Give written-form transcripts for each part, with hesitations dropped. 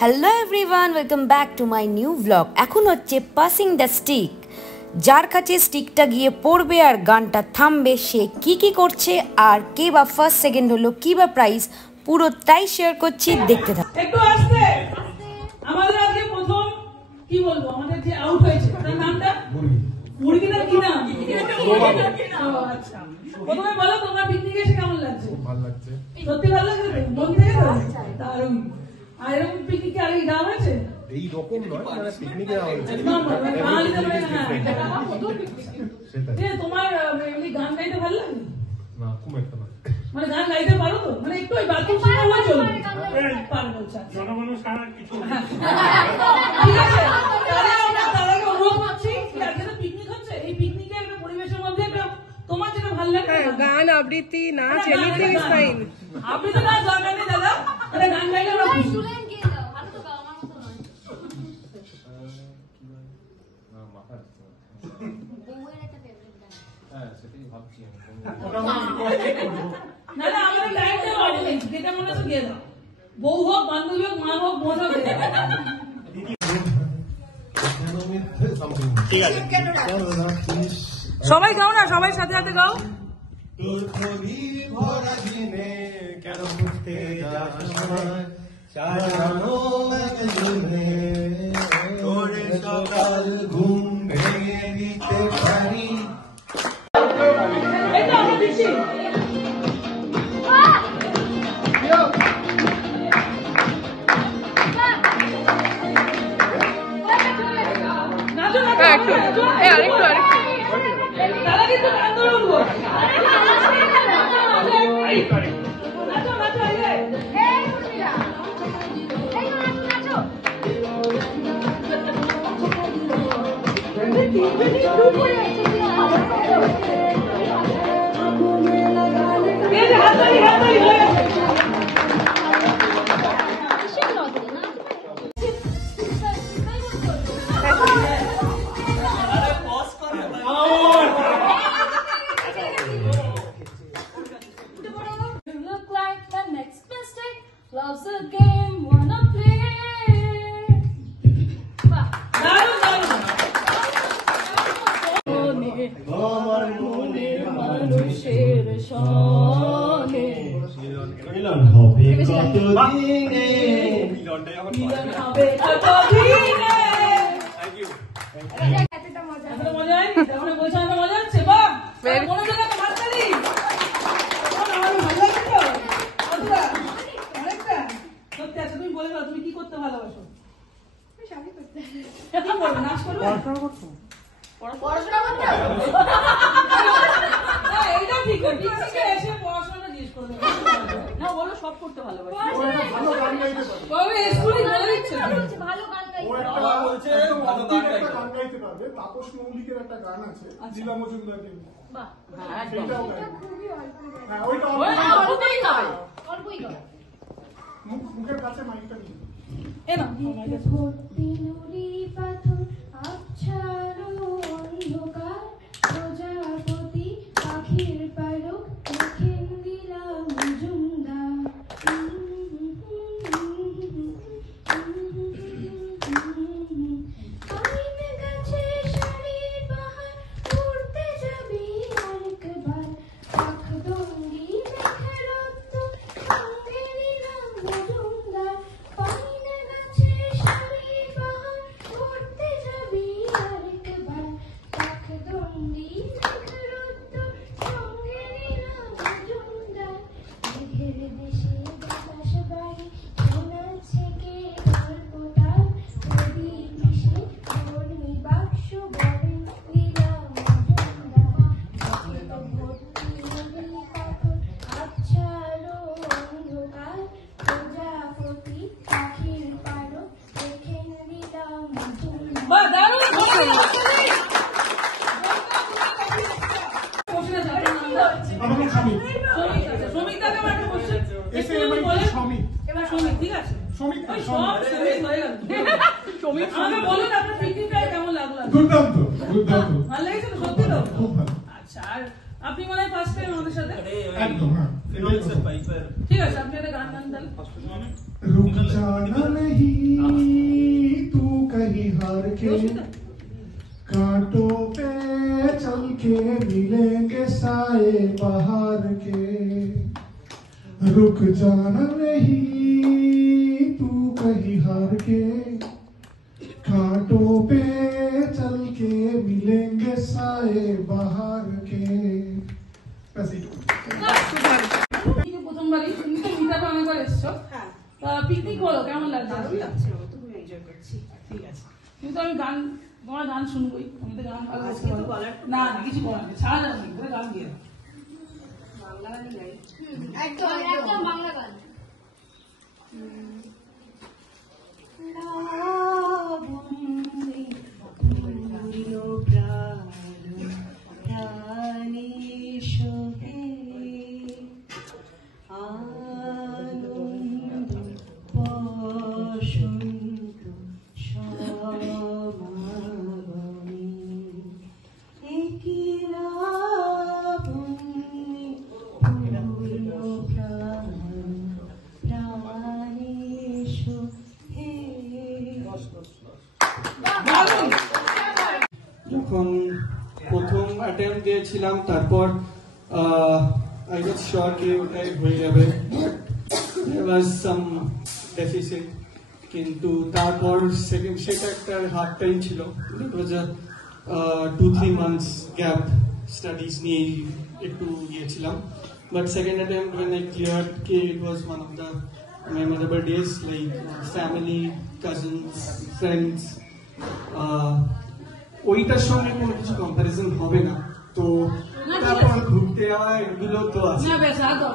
Hello everyone, welcome back to my new blog. এখন হচ্ছে passing the stick. যার কাছে স্টিকটা গিয়ে পড়বে আর গানটা থামবে সে কি করছে আর কে বা ফার্স্ট সেকেন্ড হলো কি বা প্রাইজ পুরোটাই শেয়ার করছি, দেখতে থাকুন। একটু আসতে আমাদের আজকে প্রথম কি বলবো, আমাদের যে আউট হয়েছে তার নামটা মুরগি না কি নাম? আচ্ছা, প্রথমে বলো তোমরা পিকনিকে এসে কেমন লাগছে? ভালো লাগছে, সত্যি ভালো লাগছে, মন থেকে দারুণ। আর এরকম পিকনিকে আগে যাওয়া হয়েছে? এই রকম নয়, মানে পিকনিকে যাওয়া হয়েছে। তোমার এমনি গান গাইতে ভালো লাগে না? খুব একটা না, মানে গান গাইতে পারো তো? মানে একটু ওই বাথরুম সিঙ্গার চলবে পারবো। জনগণের সারা কিছু ঠিক আছে, তাহলে আমরা তার আগে অনুরোধ করছি যে আজকে তো পিকনিক হচ্ছে, এই পিকনিকের পরিবেশের মধ্যে তোমার যেটা ভালো লাগে গান, আবৃত্তি, নাচ, এনিথিং ইজ ফাইন। আবৃত্তি নাচ দরকার নেই দাদা, এটা গান গাইলে আমরা খুশি। না না, আমাদের লাইনটা অর্ডার নেই, যেটা মনে হচ্ছে দিয়ে দাও। বউ হোক, বান্ধবী হোক, মা হোক, বোন হোক, ঠিক আছে। সবাই গাও না, সবাই সাথে সাথে গাও। তোর ছবি ভরা দিনে কেন ঘুরতে যাস আমায়, সাজানো একজনে তোর সকাল ঘুম ভেঙে দিতে পারি। এটা আমরা দিচ্ছি। দাদা কিন্তু গান ধরে উঠবো। নাচো নাচো, হাততালি হাততালি হয়ে গেছে। Love's a game, wanna play. দারুণ দারুণ। আমার মনে মানুষের সনে মিলন হবে কতদিনে, মিলন হবে কতদিনে। এতটা মজা হয়নি? তাহলে বলছো আমরা মজা হচ্ছে? বাহ, মনে হচ্ছে না তো হাততালি? আমার ভালো লাগছে তো? কতটা? অনেকটা? সত্যি? আচ্ছা তুমি বলে দাও, তুমি কি করতে ভালোবাসো? কি করবে? নাচ করবে? পড়াশোনা করতে? না, এইটা ঠিক আছে। পিকনিকে এসে পড়াশোনাটা জিজ্ঞেস করবে। না, বলো সব করতে ভালোবাসো। ভালো গান গাইতে পারে। তবে স্কুলে বলে দিচ্ছে। ভালো গান ও একটা গান গাইতে পারবে। তাপস মৌলিকের একটা গান আছে, লীলা মজুমদার কে নিয়ে। বাহ, সেটাও গাইবে। খুবই অল্প গান। হ্যাঁ, ওইটা অল্পই গায়, অল্পই গায়। মুখের কাছে মাইকটা নিয়ে। এ না, ভর্তি নুড়ি পাথর, আবছালো অন্ধকার, প্রজাপতি পাখির পালক, দেখেন দিলাম মজুমদার। আইন গাছে শাড়ির বাহার, উড়তে যাবি আরেকবার, পাখ দণ্ডি মেঘে রক্ত, সঙ্গে নিলাম মজুমদার। আইন গাছে শাড়ির বাহার, উড়তে যাবি আরেকবার, পাখ দণ্ডি মেঘে রক্ত, সঙ্গে নিলাম মজুমদার। মেঘের দেশে বাতাস বাড়ি, শোনাচ্ছে কে গল্পটার, নদী মিশে বর্ণি বাক্স, বলেন দিলাম মজুমদার। ভর্তি নুড়ি পাথর, আবছালো অন্ধকার, প্রজাপতি পাখির পালক, দেখেন দিলাম মজুমদার। বাহ, দারুণ। বসে না, আমার নাম সমীর। শ্রমিক আছে। শ্রমিক দাকে আমার একটা কোশ্চেন। এসে একটু আমার বলে। সমীর। এবার শ্রমিক, ঠিক আছে? সমীর, ওই সব শ্রমিক হয়ে গেল। আমাকে বলুন আপনার পিকনিকটা কেমন লাগলো? দুর্দান্ত দুর্দান্ত, ভালো লেগেছে তো? সত্যি তো? খুব ভালো। আচ্ছা, আপনি মনে হয় ফার্স্ট টাইম আমাদের সাথে একদম হ্যাঁ ঠিক আছে আপনি একটা গান গান তাহলে रुक जाना नहीं तू कहीं हार के कांटों पे चल के मिलेंगे साए बाहर के रुक जाना नहीं तू कहीं हार के कांटों पे चल के मिलेंगे साए बाहर के बस ये প্রথমবারই তুমি তো মিটাতে অনেকবার এসছো পিকনিক বলো কেমন লাগছে কিন্তু আমি গান তোমার গান শুনবোই আমি তো গান ভালো না কিছু বলার নেই ছাড়া যাবে না গান দিয়ে একদম একদম বাংলা গান যখন প্রথম অ্যাটেম্প দিয়েছিলাম তারপর আই ওয়াজ শিওর কি ওটাই হয়ে যাবে দেয়ার ওয়াজ সাম ডেফিসিট কিন্তু তারপর সেকেন্ড সেটা একটা হার্ড টাইম ছিল ইট ওয়াজ আ 2-3 মান্থস গ্যাপ স্টাডিজ নিয়ে একটু গিয়েছিলাম but second attempt when I cleared it was one of the memorable days like family cousins friends ওইটার সঙ্গে কোনো কিছু কম্পারিজন হবে না তো তারপর ঘুরতে যাওয়া এগুলো তো আছে না বেশ আদর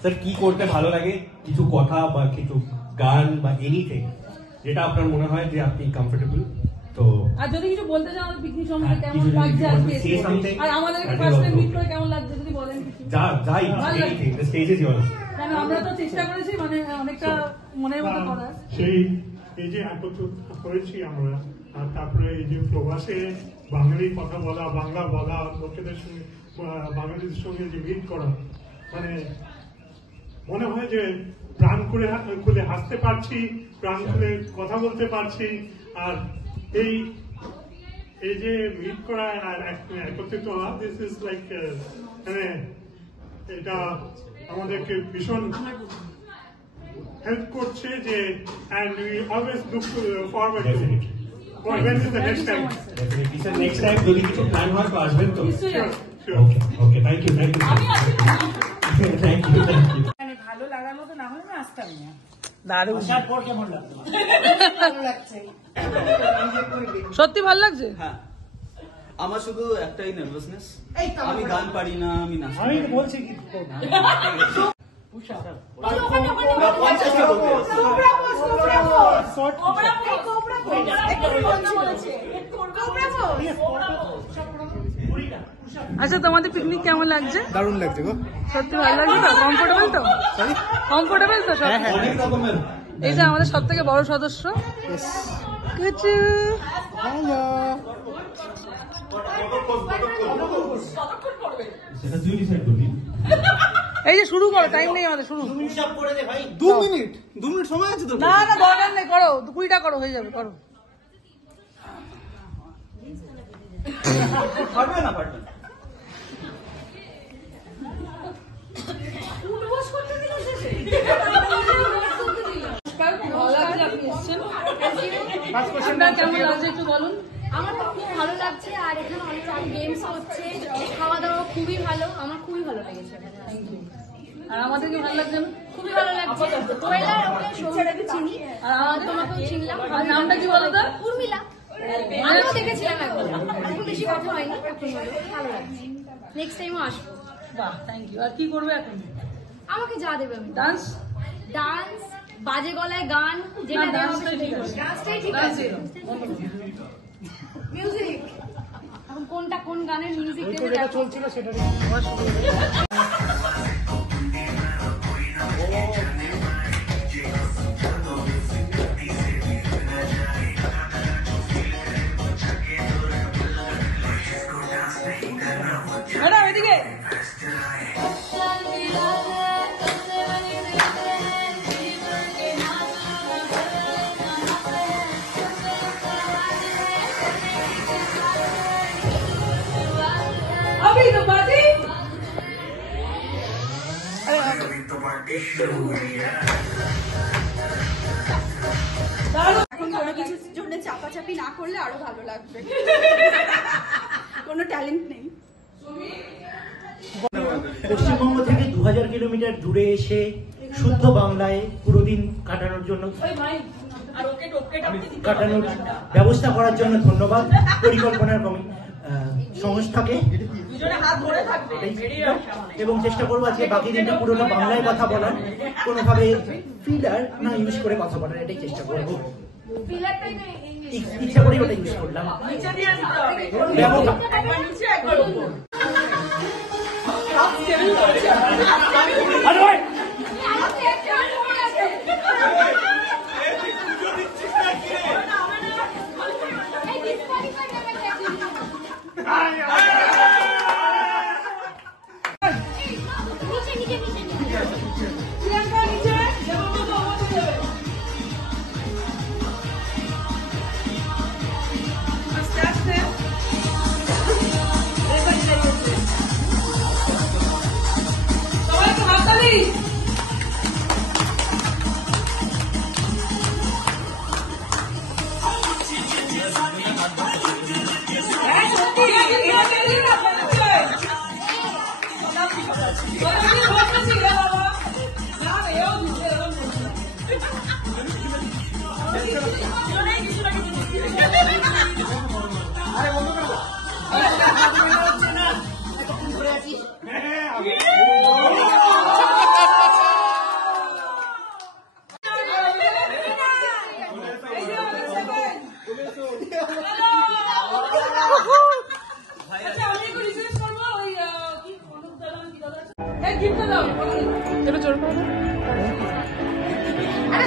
স্যার কি করতে ভালো লাগে কিছু কথা বা কিছু গান বা এনিথিং যেটা আপনার মনে হয় যে আপনি কমফোর্টেবল তো আর যদি কিছু বলতে চাও আমাদের পিকনিক সম্বন্ধে কেমন লাগছে আজকে আর আমাদের ফার্স্ট টাইম মিট করে কেমন লাগছে যদি বলেন কিছু যাই anything the stage is yours কেন আমরা তো চেষ্টা করেছি মানে অনেকটা মনের মতো করার সেই এই যে একত্রিত হয়েছি আমরা আর তারপরে এই যে প্রবাসে বাঙালি কথা বলা বাংলা বলা লোকেদের সঙ্গে বাঙালিদের সঙ্গে যে মিট করা মানে মনে হয় যে প্রাণ খুলে হাসতে পারছি প্রাণ খুলে কথা বলতে পারছি আর এই যে মিট করা আর একত্রিত হওয়া দিস ইজ লাইক মানে এটা আমাদেরকে ভীষণ হেল্প করছে যে and we always look forward to it. When is the next time? Definitely sir, next time যদি কিছু প্ল্যান হয় তো আসবেন তো Sure. Okay thank you thank you মানে ভালো লাগার মতো না হলে না আসতাম না দারুণ সত্যি ভালো লাগছে হ্যাঁ আমার শুধু একটাই নার্ভাসনেস আমি গান পারি না আমি নাচ আমি বলছি কি আচ্ছা তোমাদের পিকনিক কেমন লাগছে দারুণ লাগছে গো সত্যি ভালো লাগছে তো কমফোর্টেবল তো কমফোর্টেবল তো সব অনেক রকমের এই যে আমাদের সব থেকে বড় সদস্য কুচু সেটা তুই ডিসাইড করবি। এই যে শুরু করো, টাইম নেই আমাদের, শুরু। 2 মিনিট সময় আছে তো? না না দরকার নেই, করো 20টা করো, হয়ে যাবে, করো। পারবে না পারবে না। কেমন লাগছে একটু বলুন। আমার তো খুব ভালো লাগছে, আর এখানে অনেক গেমস হচ্ছে, খাওয়া দাওয়া খুবই ভালো, আমার খুবই ভালো লেগেছে এখানে। আর আমাদের কি ভালো লাগছে না? খুবই ভালো লাগছে। কোয়েলার ওকে সৌরভকে চিনি, আর তোমাকেও চিনলাম। আর নামটা কি বলো তো? উর্মিলা, আমিও দেখেছিলাম একবার, এখন বেশি কথা হয়নি, এখন ভালো লাগছে। নেক্সট টাইমও আসবো। বাহ, থ্যাংক ইউ। আর কি করবে এখন? আমাকে যা দেবে আমি ডান্স? ডান্স, বাজে গলায় গান, যেটা দেওয়া হবে ডান্সটাই ঠিক আছে। ডান্সটাই ঠিক আছে। মিউজিক, এখন কোনটা কোন গানের মিউজিক দেবে দেখো। চলছিল সেটা ম্যাডাম এদিকে। अभी तो बाजी। এখন কোনো কিছুর জন্য চাপাচাপি না করলে আরো ভালো লাগবে। কোনো ট্যালেন্ট নেই। পশ্চিমবঙ্গ থেকে 2000 কিলোমিটার দূরে এসে শুদ্ধ বাংলায় পুরো দিন কাটানোর ব্যবস্থা করার জন্য ধন্যবাদ পরিকল্পনার সংস্থাকে, এবং চেষ্টা করবো আজকে বাকি দিনটা পুরোটা বাংলায় কথা বলার, কোনোভাবে ফিলার না ইউজ করে কথা বলার, এটাই চেষ্টা করবো। ইচ্ছা করেই ওটা ইউজ করলাম।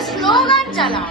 স্লোগান চালাও।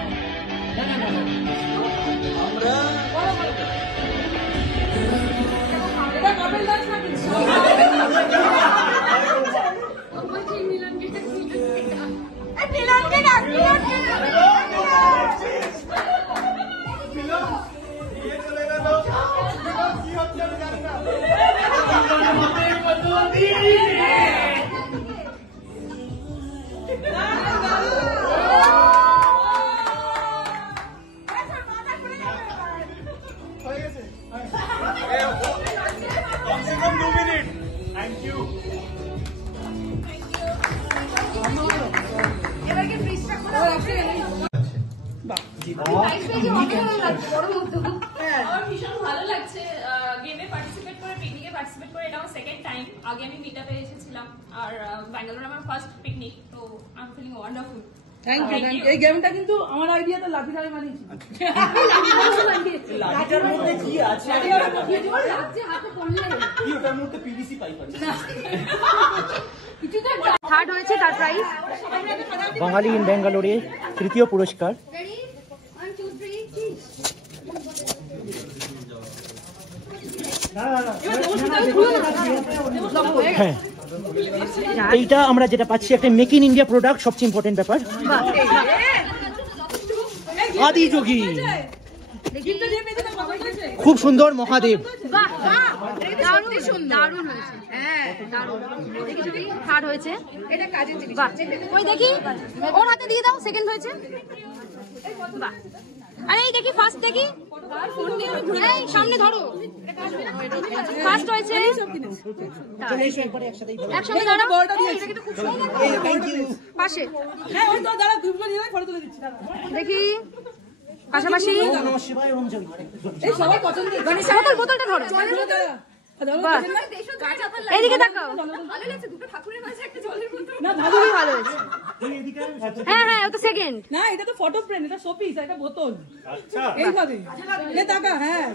আমার ভীষণ ভালো লাগছে গেমে পার্টিসিপেট করে, পিকনিকে পার্টিসিপেট করে। এটা আমার সেকেন্ড টাইম। আগে আমি মিটআপে এসেছিলাম, আর ব্যাঙ্গালোরে আমার ফার্স্ট পিকনিক। তো I am feeling wonderful. Thank you, thank you. এই গেমটা কিন্তু আমার আইডিয়া, তো লাঠিটা আমি বানিয়েছি। লাঠিটার মধ্যে কি আছে? হাতে পড়লে কি ওটার মধ্যে পিভিসি পাইপ আছে? থার্ড হয়েছে, তার প্রাইস বাঙালি ইন ব্যাঙ্গালোরে তৃতীয় পুরস্কার। রেডি 1 2 3 হ্যাঁ, এইটা আমরা যেটা পাচ্ছি একটা মেক ইন ইন্ডিয়া প্রোডাক্ট, সবচেয়ে ইম্পর্টেন্ট ব্যাপার। আদি যোগী, খুব সুন্দর মহাদেব। দারুণ হয়েছে, হ্যাঁ দারুণ। দেখি যদি থার্ড হয়েছে, এটা কাজের জিনিস। বাহ, ওই দেখি ওর হাতে দিয়ে দাও, সেকেন্ড হয়েছে। বাহ, আরে এই দেখি ফার্স্ট, দেখি এই সামনে ধরো, ফার্স্ট হয়েছে। একসাথে ধরো, পাশে দেখি পাশাপাশি। বোতলটা ধরো, এইদিকে তাকাও। ভালো হয়েছে। হ্যাঁ হ্যাঁ, ও তো সেকেন্ড না, এটা তো ফটো ফ্রেম, এটা শোপিস, এটা বোতল। এইভাবে তাকা। হ্যাঁ